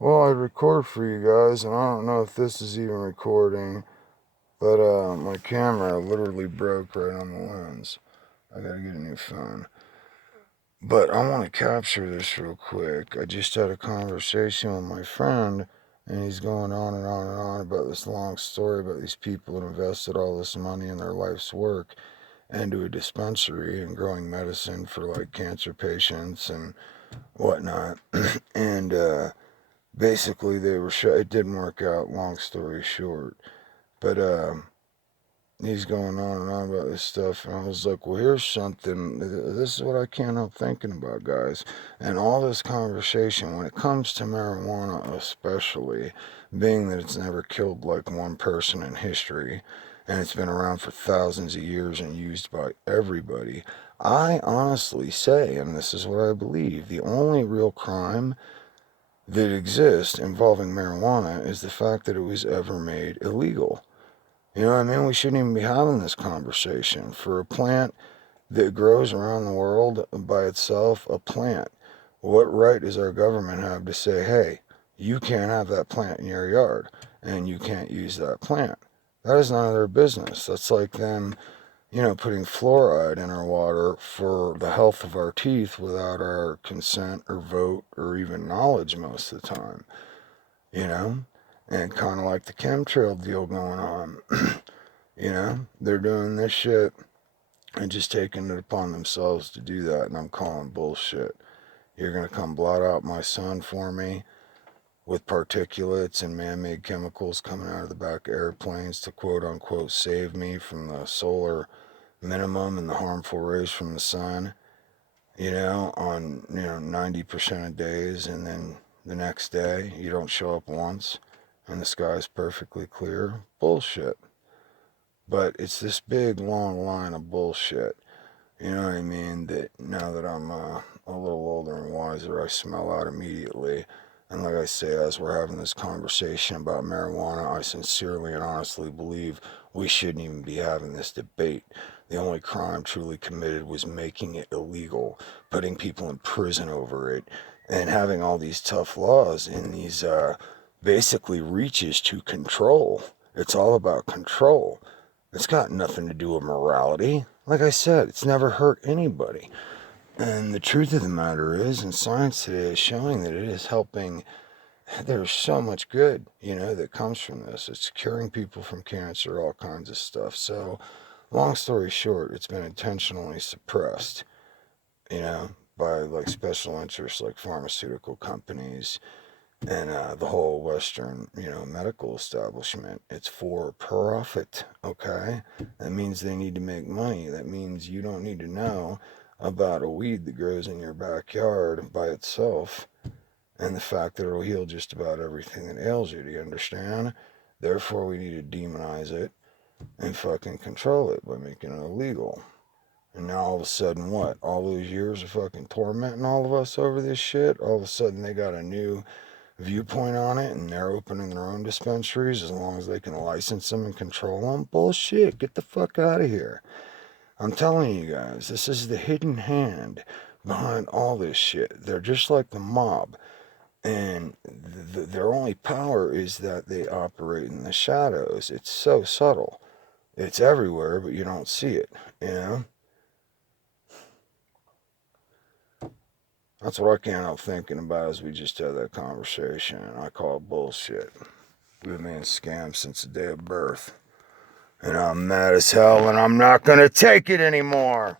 Well, I record for you guys, and I don't know if this is even recording, but my camera literally broke right on the lens. I gotta get a new phone. But I want to capture this real quick. I just had a conversation with my friend, and he's going on and on and on about this long story about these people that invested all this money in their life's work into a dispensary and growing medicine for like cancer patients and whatnot. and basically they were it didn't work out, long story short, but he's going on and on about this stuff, and I was like, well, here's something. This is what I can't help thinking about, guys. And all this conversation when it comes to marijuana, especially being that it's never killed like one person in history, and it's been around for thousands of years and used by everybody, I honestly say, and this is what I believe, the only real crime that exists involving marijuana is the fact that it was ever made illegal. You know what I mean? We shouldn't even be having this conversation. For a plant that grows around the world by itself, a plant, what right does our government have to say, hey, you can't have that plant in your yard and you can't use that plant? That is none of their business. That's like them, putting fluoride in our water for the health of our teeth without our consent or vote or even knowledge most of the time, you know? And kind of like the chemtrail deal going on. They're doing this shit and just taking it upon themselves to do that, and I'm calling bullshit. You're gonna come blot out my sun for me with particulates and man-made chemicals coming out of the back of airplanes to quote-unquote save me from the solar minimum and the harmful rays from the sun, on, 90% of days, and then the next day you don't show up once and the sky's perfectly clear. Bullshit. But it's this big long line of bullshit. You know what I mean? That now that I'm a little older and wiser, I smell out immediately. And like I say, as we're having this conversation about marijuana, I sincerely and honestly believe we shouldn't even be having this debate. The only crime truly committed was making it illegal, putting people in prison over it, and having all these tough laws in these basically reaches to control. It's all about control. It's got nothing to do with morality. Like I said, it's never hurt anybody. And the truth of the matter is, and science today is showing that it is helping. There's so much good, that comes from this. It's curing people from cancer, all kinds of stuff. So, long story short, it's been intentionally suppressed, you know, by like special interests like pharmaceutical companies and the whole Western, medical establishment. It's for profit, okay? That means they need to make money. That means you don't need to know about a weed that grows in your backyard by itself and the fact that it'll heal just about everything that ails you. Do you understand? Therefore, we need to demonize it and fucking control it by making it illegal. And now all of a sudden, what? All those years of fucking tormenting all of us over this shit, all of a sudden they got a new viewpoint on it and they're opening their own dispensaries as long as they can license them and control them. Bullshit. Get the fuck out of here. I'm telling you guys, this is the hidden hand behind all this shit. They're just like the mob. And their only power is that they operate in the shadows. It's so subtle. It's everywhere, but you don't see it, you know? That's what I can't help thinking about as we just had that conversation. And I call it bullshit. We've been scammed since the day of birth. And I'm mad as hell, and I'm not gonna take it anymore.